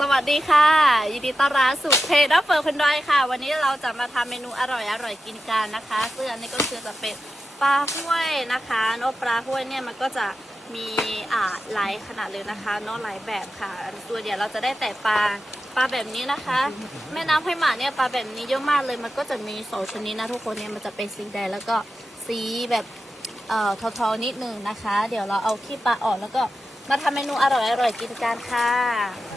สวัสดีค่ะ ยินดีต้อนรับสู่เพจดับเฟิร์คนดอยค่ะ วันนี้เราจะมาทำเมนูอร่อยอร่อยกินกันนะคะซึ่งอันนี้ก็คือจะเป็นปลาห้วยนะคะเนอะปลาห้วยเนี่ยมันก็จะมีอ่าหลายขนาดเลยนะคะเนอะหลายแบบค่ะตัวเดียวเราจะได้แต่ปลาปลาแบบนี้นะคะ แม่น้ำห้วยหมาเนี่ยปลาแบบนี้เยอะมากเลยมันก็จะมีสองชนิดนะทุกคนเนี่ยมันจะเป็นสีแดงแล้วก็สีแบบเอ่อทอๆนิดนึงนะคะ เดี๋ยวเราเอาขี้ปลาออกแล้วก็มาทำเมนูอร่อยอร่อยกินกันค่ะ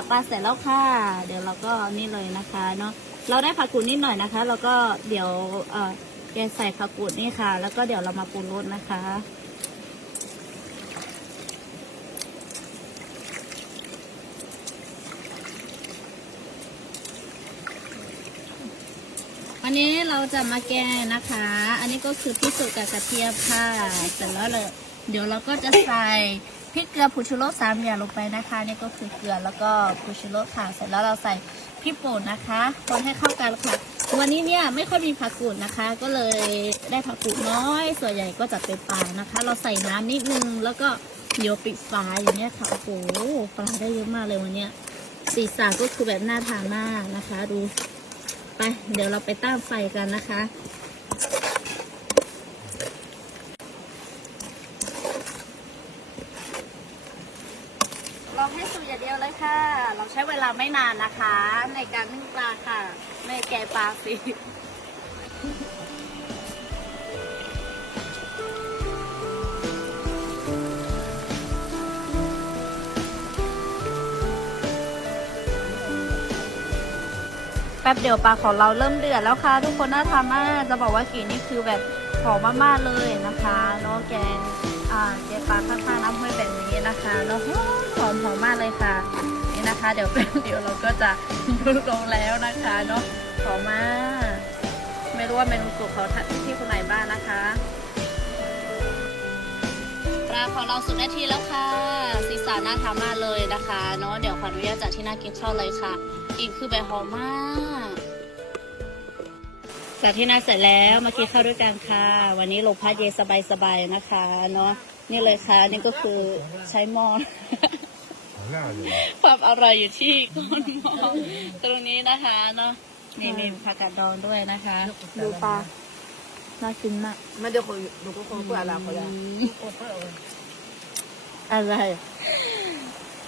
ากปลาเสร็จแล้วค่ะ เดี๋ยวเราก็นี่เลยนะคะเนาะเราได้ผักกูดนิดหน่อยนะคะ แล้วก็เดี๋ยวเออแกใส่ผักกูดนี่ค่ะ แล้วก็เดี๋ยวเรามาปรุงรสนะคะวันนี้เราจะมาแกงนะคะ อันนี้ก็คือพริกสดกับกระเทียมค่ะ เสร็จแล้วเลย เดี๋ยวเราก็จะใส่ พริกเกลือผงชูรสสามอย่างลงไปนะคะนี่ก็คือเกลือแล้วก็ผงชูรสค่ะเสร็จแล้วเราใส่พริกป่นนะคะคนให้เข้ากันค่ะ วันนี้เนี่ยไม่ค่อยมีผักกูดนะคะ ก็เลยได้ผักกูดน้อย ส่วนใหญ่ก็จะเป็นปลานะคะ เราใส่น้ำนิดนึงแล้วก็เดี๋ยวปิดฝาอย่างเงี้ยค่ะโอ้โหปลาได้เยอะมากเลยวันเนี้ยสีสันก็คือแบบน่าทานมากนะคะ ดูไปเดี๋ยวเราไปตั้งไฟกันนะคะ ลองให้สุกอย่างเดียวเลยค่ะ เราใช้เวลาไม่นานนะคะ ในการนึ่งปลาค่ะ ไม่แกะปลาสิแป๊บเดียวปลาของเราเริ่มเดือดแล้วค่ะ ทุกคนน่าทานมากจะบอกว่ากี่นี่คือแบบหอมมากๆเลยนะคะเนาะแกงอ่าแกงปลาข้างๆน้ำห้วยแบบนี้นะคะเนาะ อมหอมมากเลยค่ะ นี่นะคะ เดี๋ยวเดี๋ยวเราก็จะยุลงแล้วนะคะเนาะหอมมากไม่รู้ว่าเมนูสุกเขาที่คนไหนบ้างนะคะปลาของเราสุกได้ที่แล้วค่ะสีสันน่าทานมากเลยนะคะเนาะเดี๋ยวขออนุญาตจัดที่น่ากินข้าวเลยค่ะอีกคือแบบหอมมากจากที่น่าเสร็จแล้วมากินข้าวด้วยกันค่ะ วันนี้ลมพัดเย็นสบายๆนะคะเนาะนี่เลยค่ะนี่ก็คือใช้หม้อ ความอร่อยอยู่ที่ก้นหม้อตรงนี้นะคะเนาะนี่มีผักกาดดองด้วยนะคะดูปลาน่ากินมากไม่เดี๋ยวคนหนูก็คงพูดอะไรเขาจะอะไร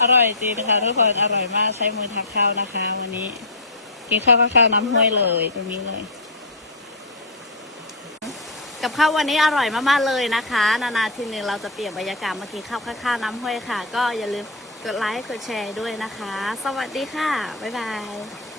อร่อยจริงนะคะทุกคนอร่อยมากใช้มือทักข้าวนะคะ วันนี้ กินข้าวข้าวน้ำห้วยเลยตรงนี้เลย กับข้าววันนี้อร่อยมากๆเลยนะคะ นานาทีหนึงเราจะเปลี่ยนบรรยากาศมากินข้าวข้าวน้ำห้วยค่ะ ก็อย่าลืม กดไลค์ กดแชร์ด้วยนะคะ สวัสดีค่ะ บ๊ายบาย